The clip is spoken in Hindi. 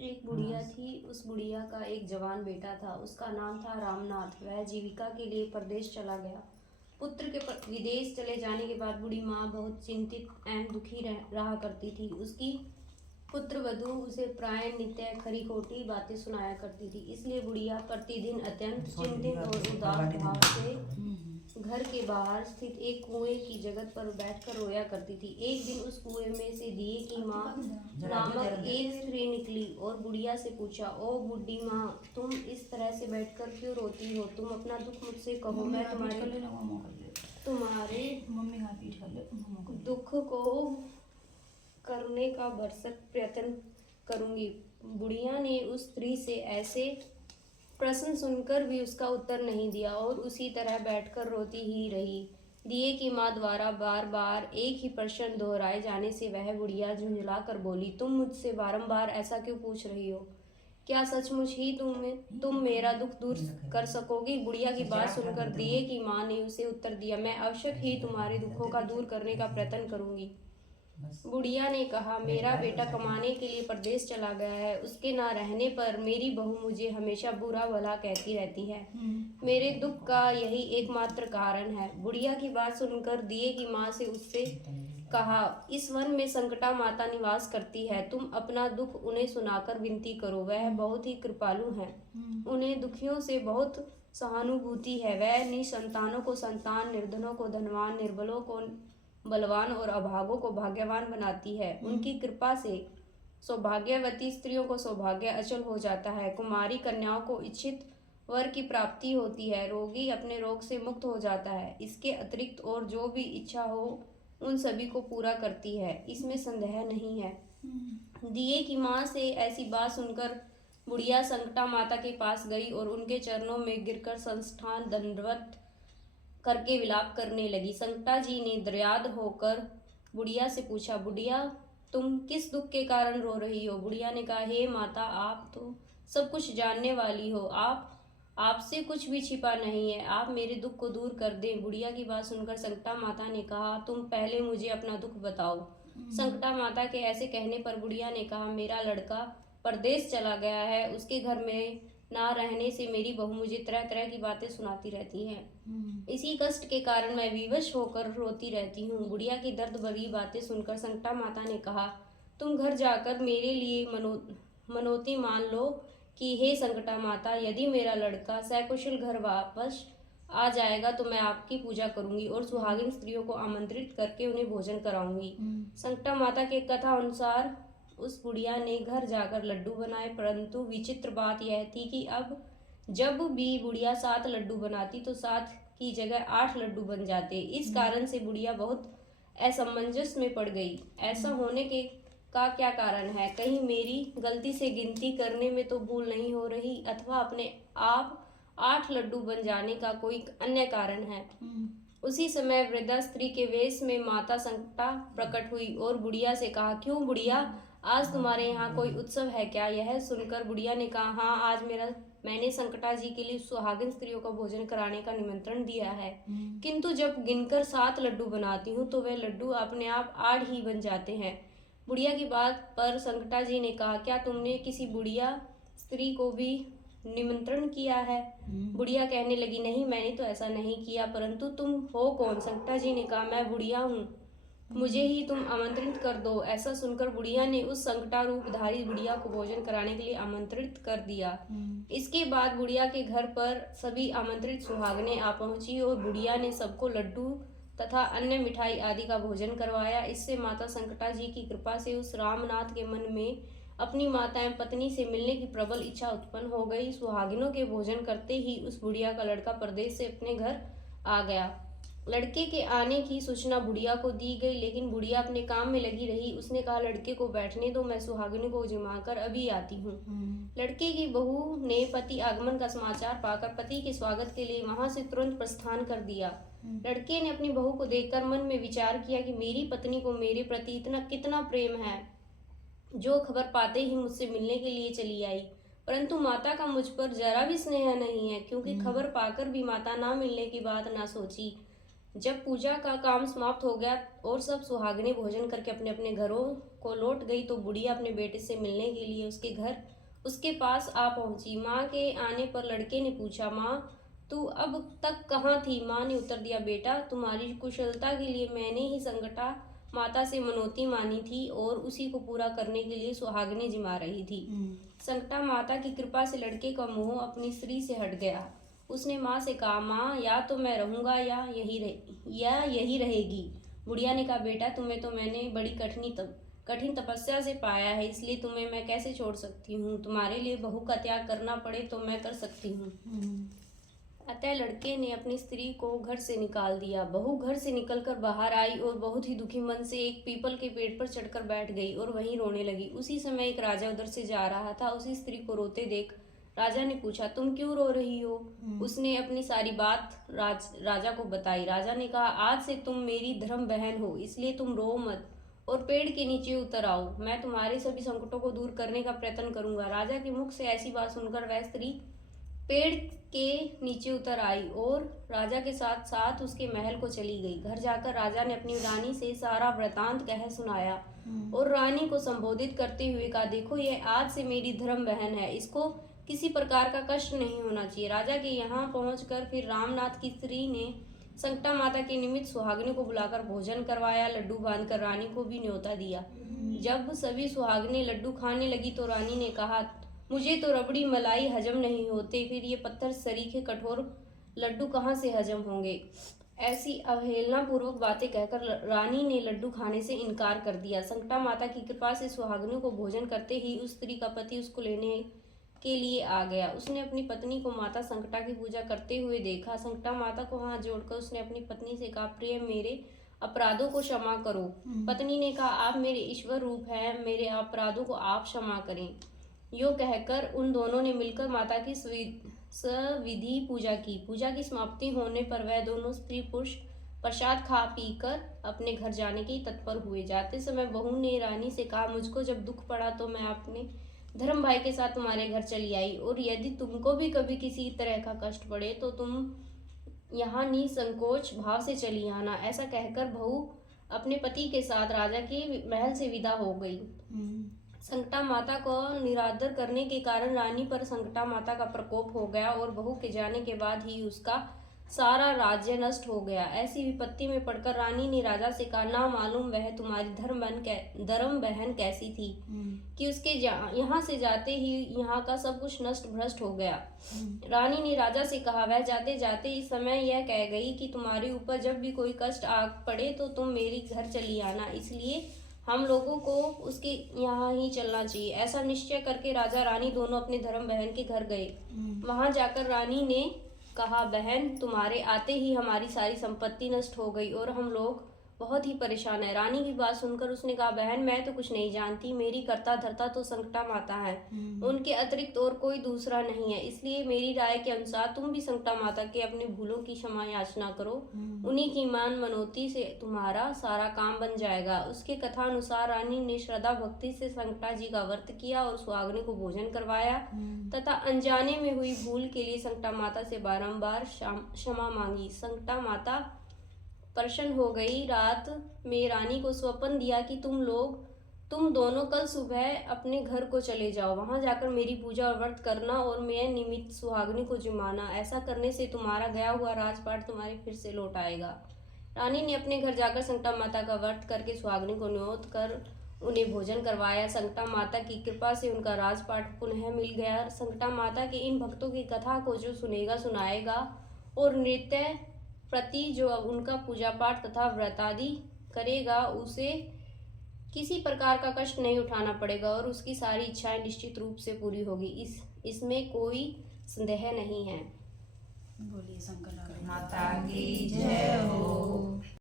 एक बुढ़िया थी। उस बुढ़िया का एक जवान बेटा था। उसका नाम था रामनाथ। वह जीविका के लिए परदेश चला गया। पुत्र के विदेश चले जाने के बाद बूढ़ी माँ बहुत चिंतित एवं दुखी रहा करती थी। उसकी पुत्र वधू उसे प्राय नित्य खरी खोटी बातें सुनाया करती थी। इसलिए बुढ़िया प्रतिदिन अत्यंत चिंतित और उदास भाव से घर के बाहर स्थित एक कुएं की जगह पर बैठकर रोया करती थी। एक दिन उस कुएं में से दिए की माँ नामक एक स्त्री निकली और बुढ़िया से पूछा, ओ बूढ़ी माँ, तुम इस तरह से बैठकर क्यों रोती हो? तुम अपना दुख मुझसे कहो, मैं तुम्हारे दुख को करने का भरसक प्रयत्न करूंगी। बुढ़िया ने उस स्त्री से ऐसे प्रश्न सुनकर भी उसका उत्तर नहीं दिया और उसी तरह बैठकर रोती ही रही। दिए की माँ द्वारा बार बार एक ही प्रश्न दोहराए जाने से वह बुढ़िया झुंझला कर बोली, तुम मुझसे बारंबार ऐसा क्यों पूछ रही हो? क्या सचमुच ही तुम मेरा दुख दूर कर सकोगी? बुढ़िया की बात सुनकर दिए की माँ ने उसे उत्तर दिया, मैं अवश्य ही तुम्हारे दुखों का दूर करने का प्रयत्न करूंगी। बुढ़िया ने कहा, मेरा बेटा कमाने के लिए परदेश चला गया है। उसके ना रहने पर मेरी बहू मुझे हमेशा बुरा भला कहती रहती है। मेरे दुख का यही एकमात्र कारण है। बुढ़िया की बात सुनकर दिए की माँ से उससे कहा, इस वन में संकटा माता निवास करती है। तुम अपना दुख उन्हें सुनाकर विनती करो। वह बहुत ही कृपालु हैं। उन्हें दुखियों से बहुत सहानुभूति है। वह निसंतानों को संतान, निर्धनों को धनवान, निर्बलों को बलवान और अभागों को भाग्यवान बनाती है। उनकी कृपा से सौभाग्यवती स्त्रियों को सौभाग्य अचल हो जाता है। कुमारी कन्याओं को इच्छित वर की प्राप्ति होती है। रोगी अपने रोग से मुक्त हो जाता है। इसके अतिरिक्त और जो भी इच्छा हो उन सभी को पूरा करती है। इसमें संदेह नहीं है। दिए की माँ से ऐसी बात सुनकर बुढ़िया संकटा माता के पास गई और उनके चरणों में गिरकर संस्थान दंडवत करके विलाप करने लगी। संकटा जी ने दर्याद होकर बुढ़िया से पूछा, बुढ़िया, तुम किस दुख के कारण रो रही हो? बुढ़िया ने कहा, हे माता, आप तो सब कुछ जानने वाली हो। आपसे कुछ भी छिपा नहीं है। आप मेरे दुख को दूर कर दें। बुढ़िया की बात सुनकर संकटा माता ने कहा, तुम पहले मुझे अपना दुख बताओ। संकटा माता के ऐसे कहने पर बुढ़िया ने कहा, मेरा लड़का परदेश चला गया है। उसके घर में ना रहने से मेरी बहू मुझे तरह तरह की बातें सुनाती रहती है। इसी कष्ट के कारण मैं विवश होकर रोती रहती हूँ। बुढ़िया की दर्द भरी बातें सुनकर संकटा माता ने कहा, तुम घर जाकर मेरे लिए मनोती मान लो कि हे संकटा माता, यदि मेरा लड़का सकुशल घर वापस आ जाएगा तो मैं आपकी पूजा करूंगी और सुहागिन स्त्रियों को आमंत्रित करके उन्हें भोजन कराऊंगी। संकटा माता के कथा अनुसार उस बुढ़िया ने घर जाकर लड्डू बनाए, परंतु विचित्र बात यह थी कि अब जब भी बुढ़िया 7 लड्डू बनाती तो 7 की जगह 8 लड्डू बन जाते। इस कारण से बुढ़िया बहुत असमंजस में पड़ गई। ऐसा होने के का क्या कारण है? कहीं मेरी गलती से गिनती करने में तो भूल नहीं हो रही, अथवा अपने आप 8 लड्डू बन जाने का कोई अन्य कारण है। उसी समय वृद्धा स्त्री के वेश में माता संकटा प्रकट हुई और बुढ़िया से कहा, क्यों बुढ़िया, आज तुम्हारे यहाँ कोई उत्सव है क्या? यह सुनकर बुढ़िया ने कहा, हाँ, आज मैंने संकटा जी के लिए सुहागिन स्त्रियों को भोजन कराने का निमंत्रण दिया है। किंतु जब गिनकर 7 लड्डू बनाती हूँ तो वे लड्डू अपने आप 8 ही बन जाते हैं। बुढ़िया की बात पर संकटा जी ने कहा, क्या तुमने किसी बुढ़िया स्त्री को भी निमंत्रण किया है? बुढ़िया कहने लगी, नहीं, मैंने तो ऐसा नहीं किया। परंतु तुम हो कौन? संकटा जी ने कहा, मैं बुढ़िया हूँ, मुझे ही तुम आमंत्रित कर दो। ऐसा सुनकर बुढ़िया ने उस संकटा रूपधारी बुढ़िया को भोजन कराने के लिए आमंत्रित कर दिया। इसके बाद बुढ़िया के घर पर सभी आमंत्रित सुहागनें आ पहुंची और बुढ़िया ने सबको लड्डू तथा अन्य मिठाई आदि का भोजन करवाया। इससे माता संकटा जी की कृपा से उस रामनाथ के मन में अपनी माता एवं पत्नी से मिलने की प्रबल इच्छा उत्पन्न हो गई। सुहागिनों के भोजन करते ही उस बुढ़िया का लड़का परदेश से अपने घर आ गया। लड़के के आने की सूचना बुढ़िया को दी गई, लेकिन बुढ़िया अपने काम में लगी रही। उसने कहा, लड़के को बैठने दो, मैं सुहागिनों को जमाकर अभी आती हूँ। लड़के की बहू ने पति आगमन का समाचार पाकर पति के स्वागत के लिए वहां से तुरंत प्रस्थान कर दिया। लड़के ने अपनी बहू को देखकर मन में विचार किया कि मेरी पत्नी को मेरे प्रति कितना प्रेम है, जो खबर पाते ही मुझसे मिलने के लिए चली आई। परंतु माता का मुझ पर जरा भी स्नेह नहीं है, क्योंकि खबर पाकर भी माता ना मिलने की बात ना सोची। जब पूजा का काम समाप्त हो गया और सब सुहागिनें भोजन करके अपने अपने घरों को लौट गई तो बुढ़िया अपने बेटे से मिलने के लिए उसके पास आ पहुंची। माँ के आने पर लड़के ने पूछा, माँ तू अब तक कहाँ थी? माँ ने उत्तर दिया, बेटा तुम्हारी कुशलता के लिए मैंने ही संकटा माता से मनौती मानी थी और उसी को पूरा करने के लिए सुहागने जिमा रही थी। संकटा माता की कृपा से लड़के का मोह अपनी स्त्री से हट गया। उसने माँ से कहा, माँ या तो मैं रहूंगा या यही रहेगी। बुढ़िया ने कहा, बेटा तुम्हें तो मैंने बड़ी कठिन तपस्या से पाया है, इसलिए तुम्हें मैं कैसे छोड़ सकती हूँ? तुम्हारे लिए बहू का त्याग करना पड़े तो मैं कर सकती हूँ। अतः लड़के ने अपनी स्त्री को घर से निकाल दिया। बहू घर से निकलकर बाहर आई और बहुत ही दुखी मन से एक पीपल के पेड़ पर चढ़कर बैठ गई और वहीं रोने लगी। उसी समय एक राजा उधर से जा रहा था। उसी स्त्री को रोते देख राजा ने पूछा, तुम क्यों रो रही हो? उसने अपनी सारी बात राजा को बताई। राजा ने कहा, आज से तुम मेरी धर्म बहन हो, इसलिए तुम रो मत और पेड़ के नीचे उतर आओ। मैं तुम्हारे सभी संकटों को दूर करने का प्रयत्न करूंगा। राजा के मुख से ऐसी बात सुनकर वह स्त्री पेड़ के नीचे उतर आई और राजा के साथ साथ उसके महल को चली गई। घर जाकर राजा ने अपनी रानी से सारा वृतांत कह सुनाया और रानी को संबोधित करते हुए कहा, देखो यह आज से मेरी धर्म बहन है, इसको किसी प्रकार का कष्ट नहीं होना चाहिए। राजा के यहाँ पहुंचकर फिर रामनाथ की स्त्री ने संकटा माता के निमित्त सुहागने को बुलाकर भोजन करवाया। लड्डू बांधकर रानी को भी न्योता दिया। जब सभी सुहागने लड्डू खाने लगी तो रानी ने कहा, मुझे तो रबड़ी मलाई हजम नहीं होते, फिर ये पत्थर सरीखे कठोर लड्डू कहाँ से हजम होंगे? ऐसी अवहेलना पूर्वक बातें कहकर रानी ने लड्डू खाने से इनकार कर दिया। संकटा माता की कृपा से सुहागनों को भोजन करते ही उस स्त्री का पति उसको लेने के लिए आ गया। उसने अपनी पत्नी को माता संकटा की पूजा करते हुए देखा। संकटा माता को हाथ जोड़कर उसने अपनी पत्नी से कहा, प्रिय मेरे अपराधों को क्षमा करो। पत्नी ने कहा, आप मेरे ईश्वर रूप हैं, मेरे अपराधों को आप क्षमा करें। यो कहकर उन दोनों ने मिलकर माता की सविधि पूजा की। पूजा की समाप्ति होने पर वह दोनों स्त्री पुरुष प्रसाद खा पी कर अपने घर जाने के तत्पर हुए। जाते समय बहू ने रानी से कहा, मुझको जब दुख पड़ा तो मैं अपने धर्म भाई के साथ तुम्हारे घर चली आई, और यदि तुमको भी कभी किसी तरह का कष्ट पड़े तो तुम यहाँ निसंकोच भाव से चली आना। ऐसा कहकर बहू अपने पति के साथ राजा के महल से विदा हो गई। संकटा माता को निरादर करने के कारण रानी पर संकटा माता का प्रकोप हो गया और बहू के जाने के बाद ही उसका सारा राज्य नष्ट हो गया। ऐसी विपत्ति में पड़कर रानी ने राजा से कहा, ना मालूम वह तुम्हारी धर्म बहन कैसी थी कि उसके यहाँ से जाते ही यहाँ का सब कुछ नष्ट भ्रष्ट हो गया। रानी ने राजा से कहा, वह जाते जाते इस समय यह कह गई कि तुम्हारे ऊपर जब भी कोई कष्ट आ पड़े तो तुम मेरे घर चली आना, इसलिए हम लोगों को उसके यहाँ ही चलना चाहिए। ऐसा निश्चय करके राजा रानी दोनों अपने धर्म बहन के घर गए। वहां जाकर रानी ने कहा, बहन तुम्हारे आते ही हमारी सारी संपत्ति नष्ट हो गई और हम लोग बहुत ही परेशान है। रानी की बात सुनकर उसने कहा, बहन मैं तो कुछ नहीं जानती, मेरी कर्ता धर्ता तो संकटा माता है, उनके अतिरिक्त और कोई दूसरा नहीं है, इसलिए मेरी राय के अनुसार तुम भी संकटा माता के अपने भूलों की क्षमा याचना करो, उन्हीं की मान मनोती से तुम्हारा सारा काम बन जाएगा। उसके कथा अनुसार रानी ने श्रद्धा भक्ति से संकटा जी का व्रत किया और सुहागने को भोजन करवाया तथा अनजाने में हुई भूल के लिए संकटा माता से बारंबार क्षमा मांगी। संकटा माता प्रसन्न हो गई। रात में रानी को स्वप्न दिया कि तुम दोनों कल सुबह अपने घर को चले जाओ, वहां जाकर मेरी पूजा और व्रत करना और मैं निमित्त सुहागनी को जुमाना। ऐसा करने से तुम्हारा गया हुआ राजपाट तुम्हारे फिर से लौट आएगा। रानी ने अपने घर जाकर संकटा माता का व्रत करके सुहागनी को न्योत कर उन्हें भोजन करवाया। संकटा माता की कृपा से उनका राजपाट पुनः मिल गया। संकटा माता के इन भक्तों की कथा को जो सुनेगा सुनाएगा और नृत्य प्रति जो उनका पूजा पाठ तथा व्रतादि करेगा उसे किसी प्रकार का कष्ट नहीं उठाना पड़ेगा और उसकी सारी इच्छाएं निश्चित रूप से पूरी होगी। इसमें कोई संदेह नहीं है। बोलिए शंकर माता की जय हो।